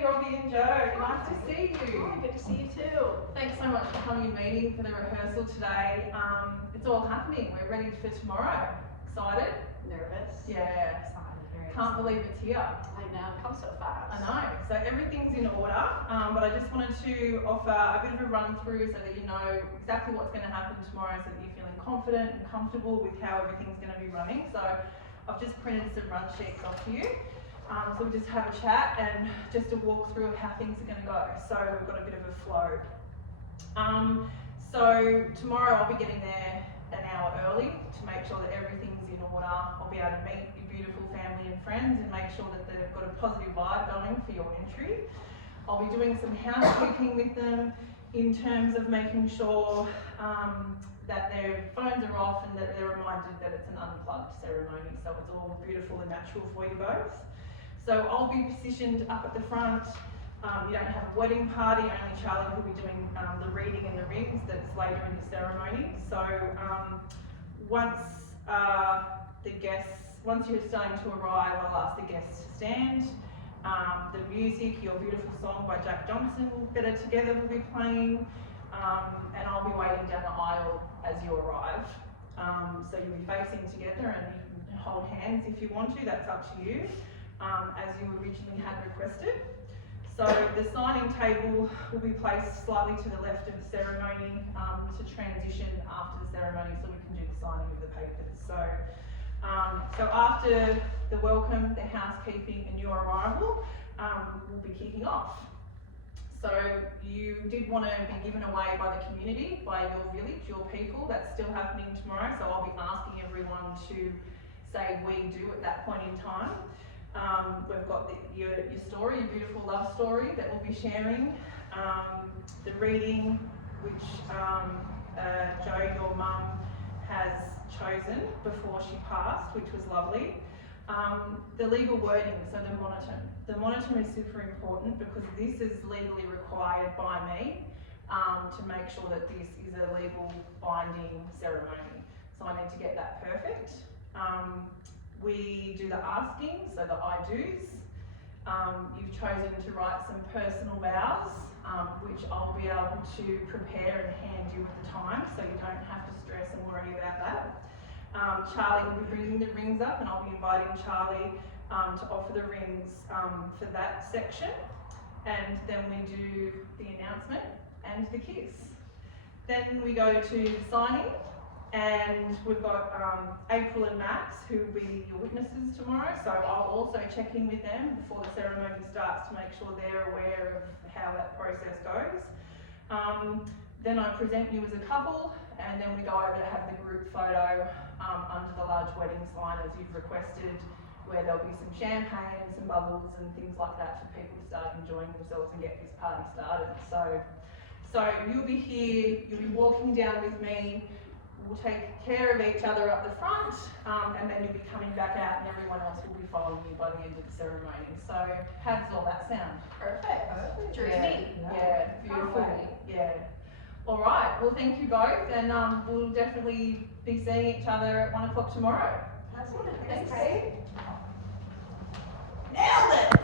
Hey, Robbie and Joe. Nice to see you. Oh, good to see you too. Thanks so much for coming and meeting for the rehearsal today. It's all happening. We're ready for tomorrow. Excited? Nervous? Yeah. Excited. Very Can't excited. believe it's here. I know, it comes so fast. I know. So everything's in order, but I just wanted to offer a bit of a run through so that you know exactly what's going to happen tomorrow, so that you're feeling confident and comfortable with how everything's going to be running. So I've just printed some run sheets off for you. So we'll just have a chat and just a walk through of how things are going to go. So we've got a bit of a flow. So tomorrow I'll be getting there an hour early to make sure that everything's in order. I'll be able to meet your beautiful family and friends and make sure that they've got a positive vibe going for your entry. I'll be doing some housekeeping with them in terms of making sure that their phones are off and that they're reminded that it's an unplugged ceremony, so it's all beautiful and natural for you both. So I'll be positioned up at the front. You don't have a wedding party, only Charlie will be doing the reading and the rings that's later in the ceremony. So once you're starting to arrive, I'll ask the guests to stand. The music, Your Beautiful Song by Jack Johnson, Better Together will be playing. And I'll be waiting down the aisle as you arrive. So you'll be facing together and you can hold hands if you want to, that's up to you. As you originally had requested. So the signing table will be placed slightly to the left of the ceremony to transition after the ceremony so we can do the signing of the papers. So after the welcome, the housekeeping and your arrival, we'll be kicking off. So you did want to be given away by the community, by your village, your people. That's still happening tomorrow. So I'll be asking everyone to say "we do" at that point in time. We've got your story, your beautiful love story that we'll be sharing. The reading, which Joe, your mum, has chosen before she passed, which was lovely. The legal wording, so the monitum. The monitum is super important because this is legally required by me to make sure that this is a legal binding ceremony. So I need to get that perfect. We do the asking, so the I do's. You've chosen to write some personal vows, which I'll be able to prepare and hand you at the time, so you don't have to stress and worry about that. Charlie will be bringing the rings up, and I'll be inviting Charlie to offer the rings for that section. And then we do the announcement and the kiss. Then we go to the signing. And we've got April and Max, who will be your witnesses tomorrow, so I'll also check in with them before the ceremony starts to make sure they're aware of how that process goes. Then I present you as a couple, and then we go over to have the group photo under the large wedding sign as you've requested, where there'll be some champagne and some bubbles and things like that for people to start enjoying themselves and get this party started. So you'll be here, you'll be walking down with me. We'll take care of each other up the front, and then you'll be coming back out and everyone else will be following you by the end of the ceremony. So how does all that sound? Perfect. Dreamy. Yeah, beautiful. Lovely. Yeah. All right, well thank you both, and we'll definitely be seeing each other at 1 o'clock tomorrow. Absolutely. Thanks, Thanks. Nailed it!